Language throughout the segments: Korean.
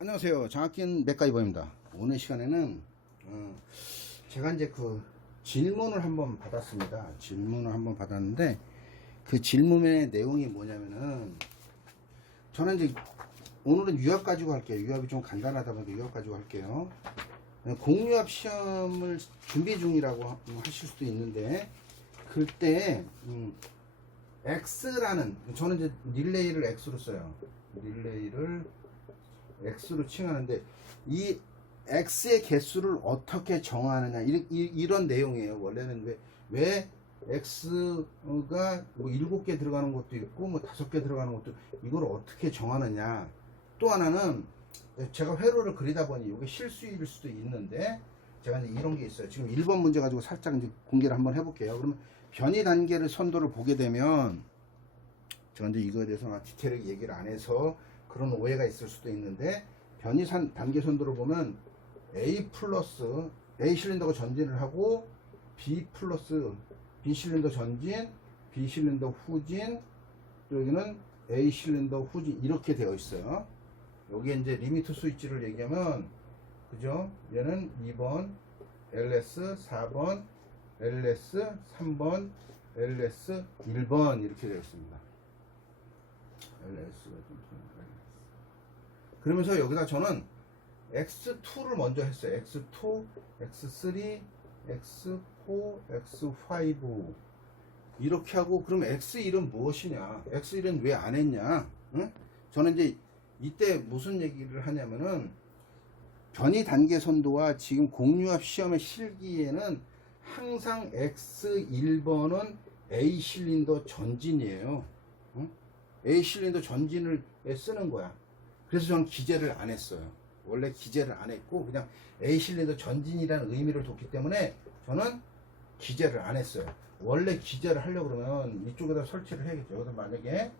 안녕하세요. 장학긴 맥가이버입니다. 오늘 시간에는 제가 이제 그 질문을 한번 받았습니다. 질문을 한번 받았는데 그 질문의 내용이 뭐냐면은 저는 이제 오늘은 유압 가지고 할게요. 유압이 좀 간단하다 보니까 유압 가지고 할게요. 공유압 시험을 준비 중이라고 하실 수도 있는데 그때 X라는 저는 이제 릴레이를 X로 써요. 릴레이를 X로 칭하는데 이 X의 개수를 어떻게 정하느냐 이런 내용이에요. 원래는 왜 X가 뭐 7개 들어가는 것도 있고 뭐 5개 들어가는 것도 이걸 어떻게 정하느냐. 또 하나는 제가 회로를 그리다 보니 이게 실수일 수도 있는데 제가 이제 이런 게 있어요. 지금 1번 문제 가지고 살짝 이제 공개를 한번 해볼게요. 그러면 변이 단계를 선도를 보게 되면 제가 이제 이거에 대해서 디테일하게 얘기를 안 해서 그런 오해가 있을 수도 있는데 변이 단계 선도를 보면 A 실린더가 전진을 하고 B 실린더 전진, B 실린더 후진, 또 여기는 A 실린더 후진 이렇게 되어 있어요. 여기에 이제 리미트 스위치를 얘기하면 그죠? 얘는 2번 LS, 4번 LS, 3번 LS, 1번 이렇게 되어 있습니다. LS가 좀 그러면서 여기다 저는 X2를 먼저 했어요. X2, X3, X4, X5 이렇게 하고 그럼 X1은 무엇이냐? X1은 왜 안 했냐? 응? 저는 이제 이때 무슨 얘기를 하냐면은 변이 단계 선도와 지금 공유압 시험의 실기에는 항상 X1번은 A 실린더 전진이에요. 응? A 실린더 전진을 쓰는 거야. 그래서 저는 기재를 안 했어요. 원래 기재를 안 했고 그냥 A 실린더 전진이라는 의미를 뒀기 때문에 저는 기재를 안 했어요. 원래 기재를 하려고 그러면 이쪽에다 설치를 해야겠죠. 여기다 만약에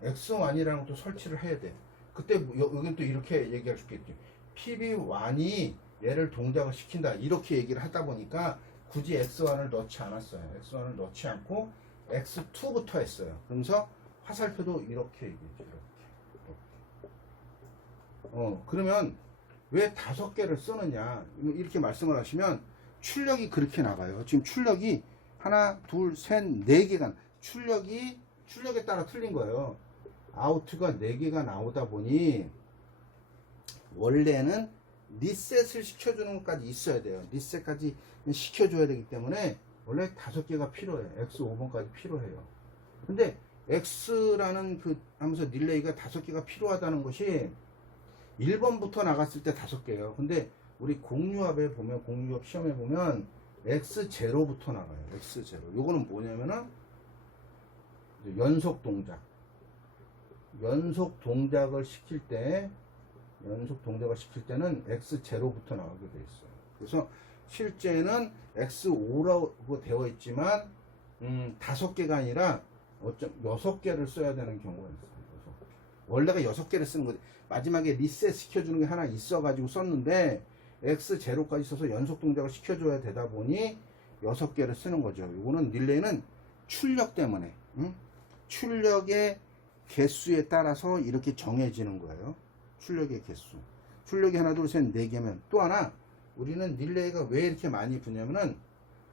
X1이라는 것도 설치를 해야 돼. 그때 여기는 또 이렇게 얘기할 수 있겠죠. PB1이 얘를 동작을 시킨다. 이렇게 얘기를 하다 보니까 굳이 X1을 넣지 않았어요. X1을 넣지 않고 X2부터 했어요. 그러면서 화살표도 이렇게 얘기했죠. 그러면 왜 5개를 쓰느냐 이렇게 말씀을 하시면 출력이 그렇게 나가요. 지금 출력이 하나 둘 셋 4개가 출력에 따라 틀린 거예요. 아우트가 4개가 나오다 보니 원래는 리셋을 시켜주는 것까지 있어야 돼요. 리셋까지 시켜줘야 되기 때문에 원래 5개가 필요해요. X5번까지 필요해요. 근데 X라는 하면서 릴레이가 5개가 필요하다는 것이 1번부터 나갔을 때 5개예요. 근데 우리 공유압에 보면 공유압 시험에 보면 X0부터 나가요. X0. 요거는 뭐냐면은 연속 동작을 시킬 때는 X0부터 나가게 돼 있어요. 그래서 실제는 X5라고 되어 있지만 5개가 아니라 6개를 써야 되는 경우가 있어요. 원래가 6개를 쓰는 거지. 마지막에 리셋 시켜주는 게 하나 있어가지고 썼는데 X0까지 써서 연속 동작을 시켜줘야 되다 보니 6개를 쓰는 거죠. 이거는 릴레이는 출력 때문에 출력의 개수에 따라서 이렇게 정해지는 거예요. 출력의 개수. 출력이 하나 둘 셋 4개면 또 하나 우리는 릴레이가 왜 이렇게 많이 부냐면은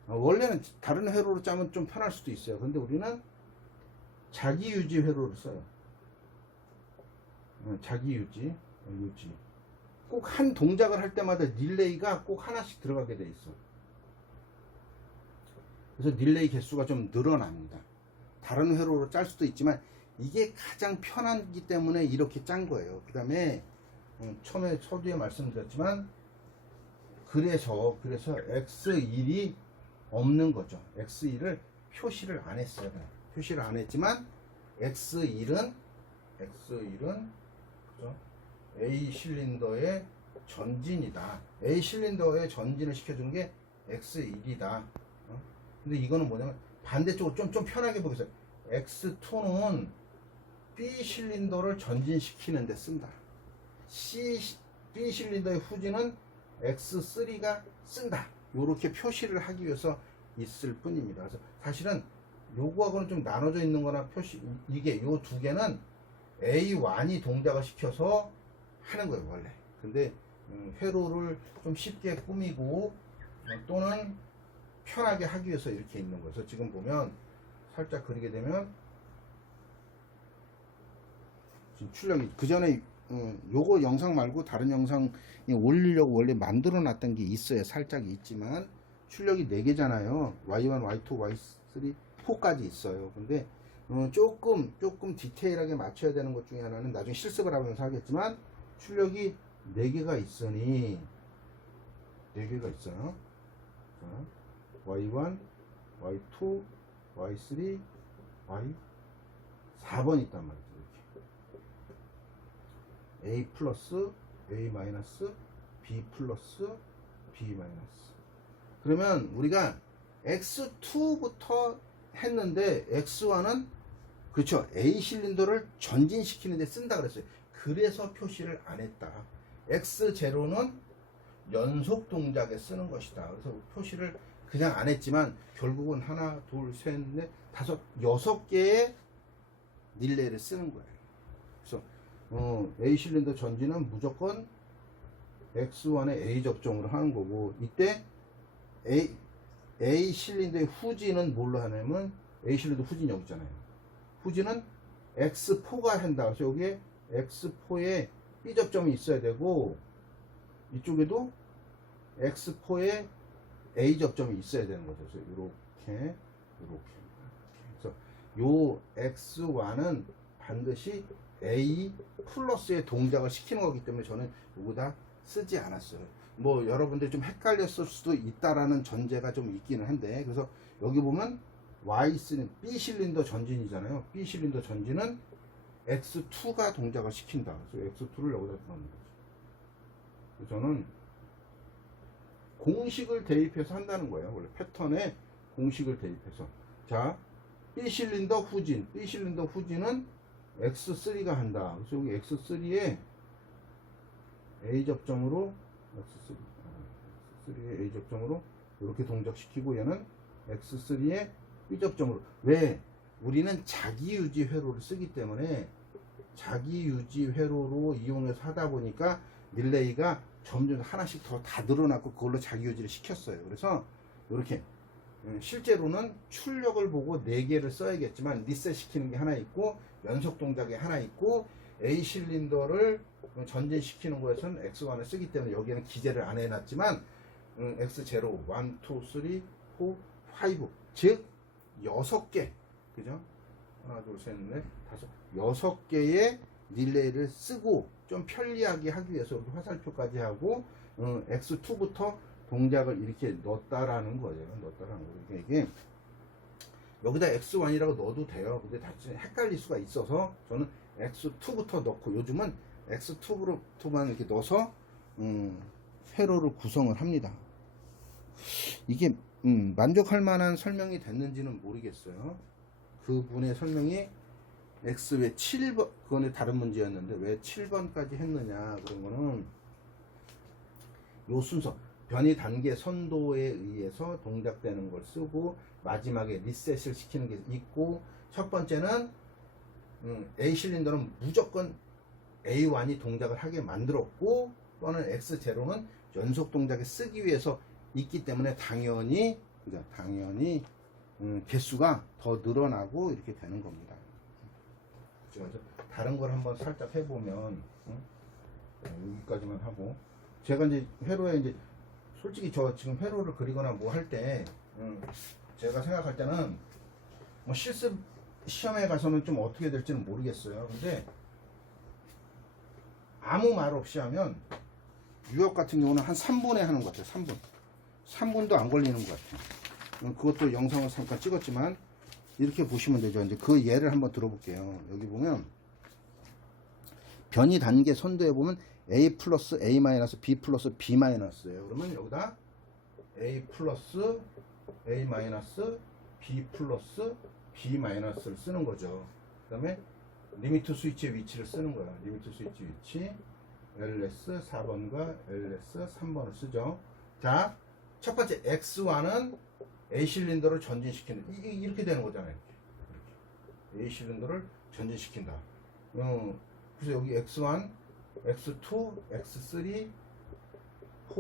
원래는 다른 회로로 짜면 좀 편할 수도 있어요. 근데 우리는 자기유지 회로를 써요. 자기유지 꼭 한 동작을 할 때마다 릴레이가 꼭 하나씩 들어가게 돼 있어. 그래서 릴레이 개수가 좀 늘어납니다. 다른 회로로 짤 수도 있지만 이게 가장 편하기 때문에 이렇게 짠 거예요. 그 다음에 처음에 서두에 말씀드렸지만 그래서 X1이 없는 거죠. X1을 표시를 안 했어요. 표시를 안 했지만 X1은 그죠? A 실린더의 전진이다. A 실린더의 전진을 시켜주는 게 X1이다. 근데 이거는 뭐냐면 반대쪽으로 좀 편하게 보겠어요. X2는 B 실린더를 전진시키는 데 쓴다. B 실린더의 후진은 X3가 쓴다. 요렇게 표시를 하기 위해서 있을 뿐입니다. 그래서 사실은 요거하고는 좀 나눠져 있는 거나 요 2개는 A1이 동작을 시켜서 하는 거예요 원래. 근데 회로를 좀 쉽게 꾸미고 또는 편하게 하기 위해서 이렇게 있는 거예요. 그래서 지금 보면 살짝 그리게 되면 지금 출력이 그 전에 요거 영상 말고 다른 영상 올리려고 원래 만들어 놨던 게 있어요. 살짝 있지만 출력이 4개잖아요. Y1, Y2, Y3, 4까지 있어요. 근데 조금 디테일하게 맞춰야 되는 것 중에 하나는 나중에 실습을 하면서 하겠지만 출력이 4개가 있으니 4개가 있어요. 자, Y1, Y2, Y3, Y4번 있단 말이죠. 이렇게 A 플러스, A 마이너스, B 플러스, B 마이너스. 그러면 우리가 X2부터 했는데 X1은 그렇죠. A 실린더를 전진시키는데 쓴다 그랬어요. 그래서 표시를 안 했다. X0는 연속 동작에 쓰는 것이다. 그래서 표시를 그냥 안 했지만 결국은 하나, 둘, 셋, 넷, 다섯, 6개의 릴레이를 쓰는 거예요. 그래서 A 실린더 전진은 무조건 X1에 A 접종으로 하는 거고, 이때 A 실린더의 후진은 뭘로 하냐면 A 실린더 후진 여기 있잖아요. 후진은 X4가 한다. 그래서 여기에 X4에 B 접점이 있어야 되고 이쪽에도 X4에 A 접점이 있어야 되는 거죠. 그래서 이렇게 그래서 요 X1은 반드시 A 플러스의 동작을 시키는 거기 때문에 저는 여기다 쓰지 않았어요. 뭐 여러분들 좀 헷갈렸을 수도 있다라는 전제가 좀 있기는 한데, 그래서 여기 보면 Y3는 B 실린더 전진이잖아요. B 실린더 전진은 X2가 동작을 시킨다. 그래서 X2를 여기다 넣는 거죠. 저는 공식을 대입해서 한다는 거예요. 원래 패턴에 공식을 대입해서. 자, B 실린더 후진. B 실린더 후진은 X3가 한다. 그래서 여기 X3에 A 접점으로 X3에 A 접점으로 이렇게 동작시키고, 얘는 X3에 B 접점으로. 왜? 우리는 자기유지 회로를 쓰기 때문에 자기유지 회로로 이용해서 하다 보니까 릴레이가 점점 하나씩 더 다 늘어났고 그걸로 자기유지를 시켰어요. 그래서 이렇게 실제로는 출력을 보고 4개를 써야겠지만 리셋 시키는 게 하나 있고 연속 동작이 하나 있고 A 실린더를 전진시키는 거에서는 X1을 쓰기 때문에 여기에는 기재를 안 해놨지만 X0, 1, 2, 3, 4, 5 즉 6개, 그죠? 하나, 둘, 셋, 넷, 다섯, 6개의 릴레이를 쓰고 좀 편리하게 하기 위해서 화살표까지 하고 X2부터 동작을 이렇게 넣었다라는 거예요. 넣었다라는 거예요. 이게 여기다 X1이라고 넣어도 돼요. 근데 다시 헷갈릴 수가 있어서 저는 X2부터 넣고, 요즘은 X2부터만 이렇게 넣어서 회로를 구성을 합니다. 이게 만족할 만한 설명이 됐는지는 모르겠어요. 그분의 설명이 X 왜 7번, 그거는 다른 문제였는데 왜 7번까지 했느냐, 그런 거는 요 순서, 변이 단계 선도에 의해서 동작되는 걸 쓰고 마지막에 리셋을 시키는 게 있고, 첫 번째는 A 실린더는 무조건 A1이 동작을 하게 만들었고, 또는 X0는 연속 동작에 쓰기 위해서 있기 때문에 당연히 개수가 더 늘어나고 이렇게 되는 겁니다. 그렇죠? 다른 걸 한번 살짝 해보면 여기까지만 하고, 제가 이제 회로에 이제 솔직히 저 지금 회로를 그리거나 뭐 할 때 제가 생각할 때는 뭐 실습 시험에 가서는 좀 어떻게 될지는 모르겠어요. 근데 아무 말 없이 하면 유học 같은 경우는 한 3분에 하는 것 같아요. 3분도 안 걸리는 것 같아요. 그것도 영상을 잠깐 찍었지만 이렇게 보시면 되죠. 이제 그 예를 한번 들어볼게요. 여기 보면 변이 단계 선도에 보면 A 플러스 A 마이너스 B 플러스 B 마이너스예요. 그러면 여기다 A 플러스 A 마이너스 B 플러스 B 마이너스를 쓰는 거죠. 그 다음에 리미트 스위치의 위치를 쓰는 거야. 리미트 스위치 위치 LS 4번과 LS 3번을 쓰죠. 자, 첫 번째 X1은 A 실린더를 전진시키는, 이렇게 되는 거잖아요. 이렇게. A 실린더를 전진시킨다. 그래서 여기 X1 X2, X3, 4,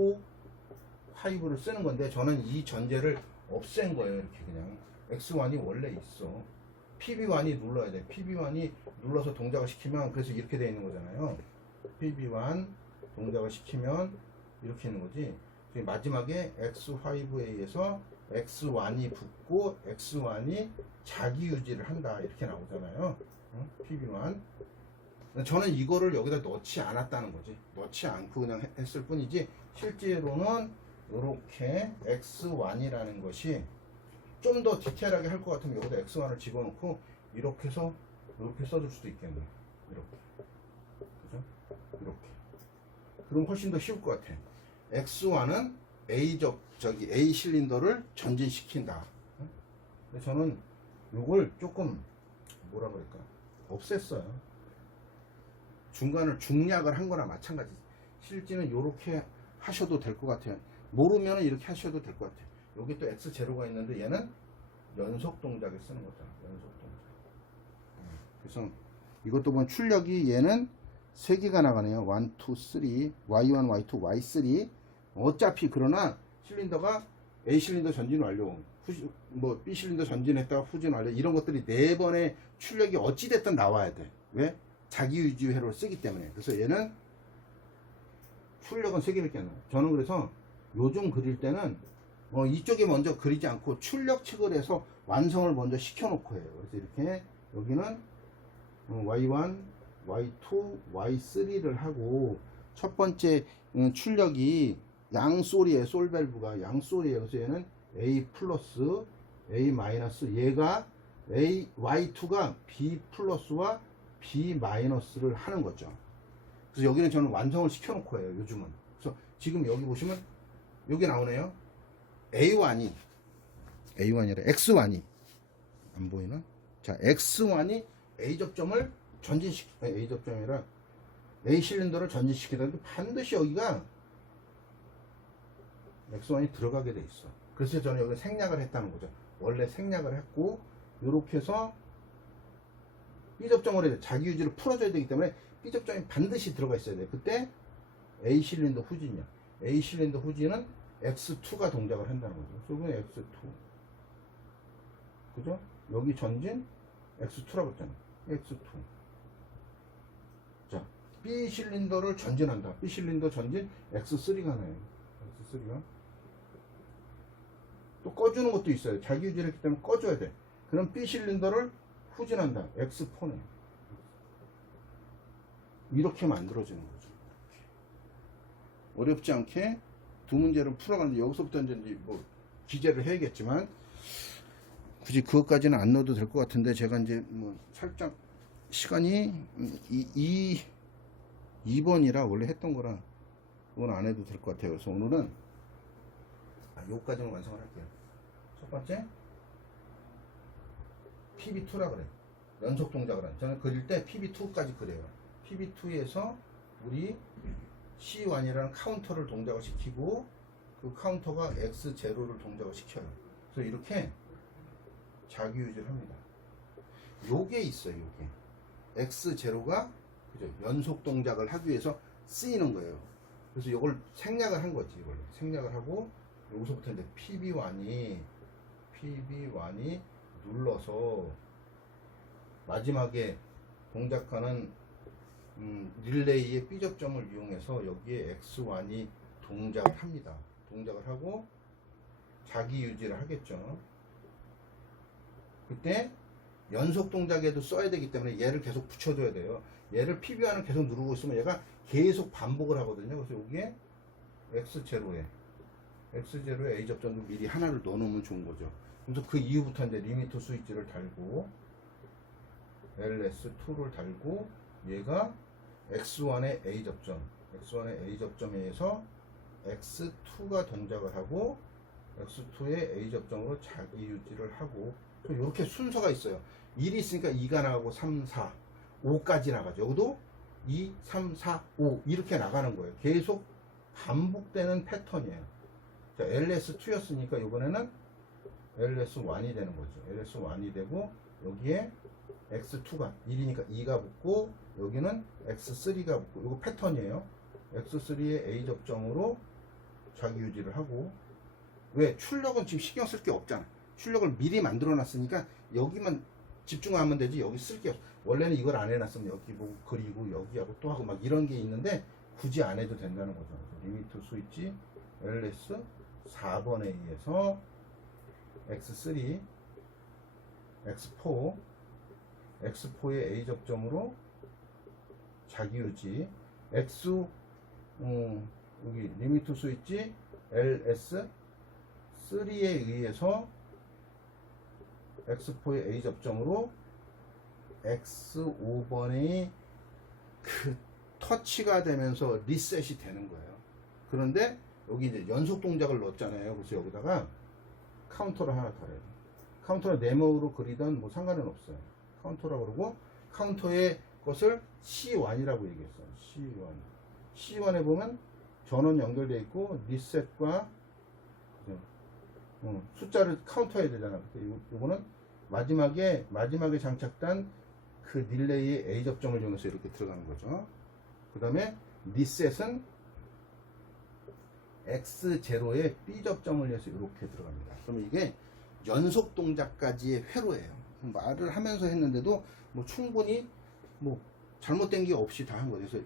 5를 쓰는 건데 저는 이 전제를 없앤 거예요. 이렇게 그냥 X1이 원래 있어. PB1이 눌러야 돼. PB1이 눌러서 동작을 시키면 그래서 이렇게 되어 있는 거잖아요. PB1 동작을 시키면 이렇게 있는 거지. 마지막에 X5A에서 X1이 붙고 X1이 자기 유지를 한다 이렇게 나오잖아요. PB1. 저는 이거를 여기다 넣지 않았다는 거지. 넣지 않고 그냥 했을 뿐이지 실제로는 이렇게 X1이라는 것이 좀 더 디테일하게 할 것 같으면 여기다 X1을 집어넣고 이렇게 해서 이렇게 써줄 수도 있겠네. 이렇게. 그죠? 이렇게. 그럼 훨씬 더 쉬울 것 같아. X1은 A 실린더를 전진시킨다. 근데 저는 이걸 조금 뭐라 그럴까? 없앴어요. 중간을 중략을 한 거나 마찬가지. 실제는 이렇게 하셔도 될 것 같아요. 모르면 이렇게 하셔도 될 것 같아요. 여기 또 X0가 있는데 얘는 연속 동작에 쓰는 거잖아. 연속 동작. 그래서 이것도 보면 출력이 얘는 3개가 나가네요. 1, 2, 3, Y1, Y2, Y3. 어차피 그러나 실린더가 A 실린더 전진 완료, 뭐 B 실린더 전진했다가 후진 완료 이런 것들이 4번의 출력이 어찌됐든 나와야 돼. 왜? 자기 유지 회로를 쓰기 때문에. 그래서 얘는 출력은 3개밖에 안 나와요. 저는 그래서 요즘 그릴 때는 이쪽에 먼저 그리지 않고 출력 측을 해서 완성을 먼저 시켜놓고 해요. 그래서 이렇게 여기는 Y1, Y2, Y3를 하고 첫 번째 출력이 양솔이에요. 솔밸브가 양솔이에요. 그래서 얘는 A 플러스, A 마이너스, 얘가 A, Y2가 B 플러스와 B 마이너스를 하는 거죠. 그래서 여기는 저는 완성을 시켜놓고 해요. 요즘은. 그래서 지금 여기 보시면 여기 나오네요. A1이 X1이 안 보이나? 자, X1이 A 접점을 A 접점이라 A 실린더를 전진시키다. 반드시 여기가 X1이 들어가게 돼 있어. 그래서 저는 여기 생략을 했다는 거죠. 원래 생략을 했고 이렇게 해서 B 접점을 해야 돼. 자기 유지를 풀어줘야 되기 때문에 B 접점이 반드시 들어가 있어야 돼. 그때 A 실린더 후진이야. A 실린더 후진은 X2가 동작을 한다는 거죠. 그래서 X2. 그죠? 여기 전진 X2라고 했잖아. X2. 자, B 실린더를 전진한다. B 실린더 전진 X3가 나요. X3가. 또 꺼주는 것도 있어요. 자기 유지를 했기 때문에 꺼줘야 돼. 그럼 B 실린더를 후진한다. X4네. 이렇게 만들어지는 거죠. 어렵지 않게 두 문제를 풀어가는데 여기서부터 이제 뭐 기재를 해야겠지만 굳이 그것까지는 안 넣어도 될 것 같은데 제가 이제 뭐 살짝 시간이 2번이라 원래 했던 거라 그건 안 해도 될 것 같아요. 그래서 오늘은 요까지만 완성을 할게요. 첫 번째 PB2라 그래. 연속 동작을 하는. 저는 그릴 때 PB2까지 그려요. PB2에서 우리 C1이라는 카운터를 동작을 시키고 그 카운터가 X0를 동작을 시켜요. 그래서 이렇게 자기 유지를 합니다. 요게 있어요. 요게 X0가 그죠? 연속 동작을 하기 위해서 쓰이는 거예요. 그래서 이걸 생략을 한 거지. 이걸 생략을 하고 여기서부터 이제 PB1이 눌러서 마지막에 동작하는 릴레이의 B 접점을 이용해서 여기에 X1이 동작을 합니다. 동작을 하고 자기 유지를 하겠죠. 그때 연속 동작에도 써야 되기 때문에 얘를 계속 붙여줘야 돼요. 얘를 PB1을 계속 누르고 있으면 얘가 계속 반복을 하거든요. 그래서 여기에 X0에 A 접점도 미리 하나를 넣어놓으면 좋은 거죠. 그래서 그 이후부터 이제 리미터 스위치를 달고 LS2를 달고 얘가 X1의 A 접점에서 X2가 동작을 하고 X2의 A 접점으로 자기 유지를 하고 이렇게 순서가 있어요. 1이 있으니까 2가 나가고 3, 4, 5까지 나가죠. 여기도 2, 3, 4, 5 이렇게 나가는 거예요. 계속 반복되는 패턴이에요. 자, LS2였으니까 이번에는 LS1이 되는 거죠. LS1이 되고 여기에 x2가 1이니까 2가 붙고 여기는 x3가 붙고 이거 패턴이에요. x3의 a 접점으로 자기 유지를 하고 왜 출력은 지금 신경 쓸 게 없잖아. 출력을 미리 만들어 놨으니까 여기만 집중하면 되지 여기 쓸 게 없어. 원래는 이걸 안 해놨으면 여기 뭐 그리고 여기하고 또 하고 막 이런 게 있는데 굳이 안 해도 된다는 거죠. 리미트 스위치 ls 4번에 의해서 x3 x4 x4의 a 접점으로 자기 유지 x 여기 리미트 스위치 ls 3에 의해서 x4의 a 접점으로 x5번이 그 터치가 되면서 리셋이 되는 거예요. 그런데 여기 이제 연속 동작을 넣었잖아요. 그래서 여기다가 카운터를 하나 달아요. 카운터를 네모로 그리던 뭐 상관은 없어요. 카운터라고 그러고 카운터의 것을 C1이라고 얘기했어요. C1. C1에 보면 전원 연결되어 있고 리셋과 숫자를 카운터해야 되잖아. 이거는 마지막에 장착된 그 릴레이의 A 접점을 이용해서 이렇게 들어가는 거죠. 그 다음에 리셋은 X0에 B 접점을 해서 이렇게 들어갑니다. 그러면 이게 연속 동작까지의 회로예요. 말을 하면서 했는데도 뭐 충분히 뭐 잘못된 게 없이 다 한 거예요. 그래서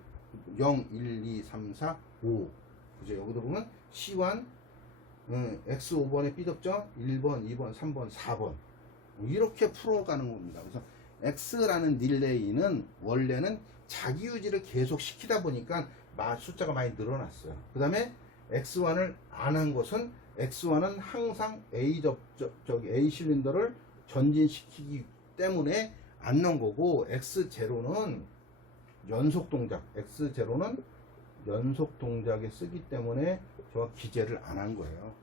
0, 1, 2, 3, 4, 5. 그죠? 여기도 보면 C1, X5번의 B 접점, 1번, 2번, 3번, 4번. 이렇게 풀어가는 겁니다. 그래서 X라는 릴레이는 원래는 자기 유지를 계속 시키다 보니까 숫자가 많이 늘어났어요. 그 다음에 X1을 안 한 것은 X1은 항상 A 실린더를 전진시키기 때문에 안 넣은 거고 X0는 연속 동작에 쓰기 때문에 저 기재를 안 한 거예요.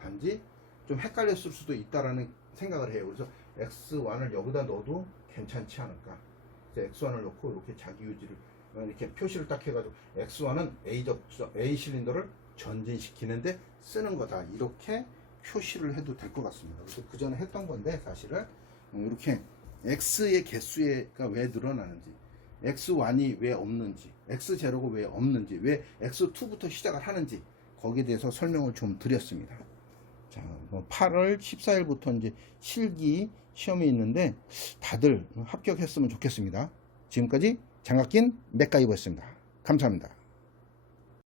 단지 좀 헷갈렸을 수도 있다라는 생각을 해요. 그래서 X1을 여기다 넣어도 괜찮지 않을까. 그래서 X1을 넣고 이렇게 자기 유지를 이렇게 표시를 딱 해가지고 X1은 A 실린더를 전진시키는데 쓰는 거다. 이렇게 표시를 해도 될 것 같습니다. 그래서 그 전에 했던 건데 사실은 이렇게 X의 개수가 왜 늘어나는지, X1이 왜 없는지, X0가 왜 없는지, 왜 X2부터 시작을 하는지 거기에 대해서 설명을 좀 드렸습니다. 자, 8월 14일부터 이제 실기 시험이 있는데 다들 합격했으면 좋겠습니다. 지금까지 장갑낀 맥가이버였습니다. 감사합니다.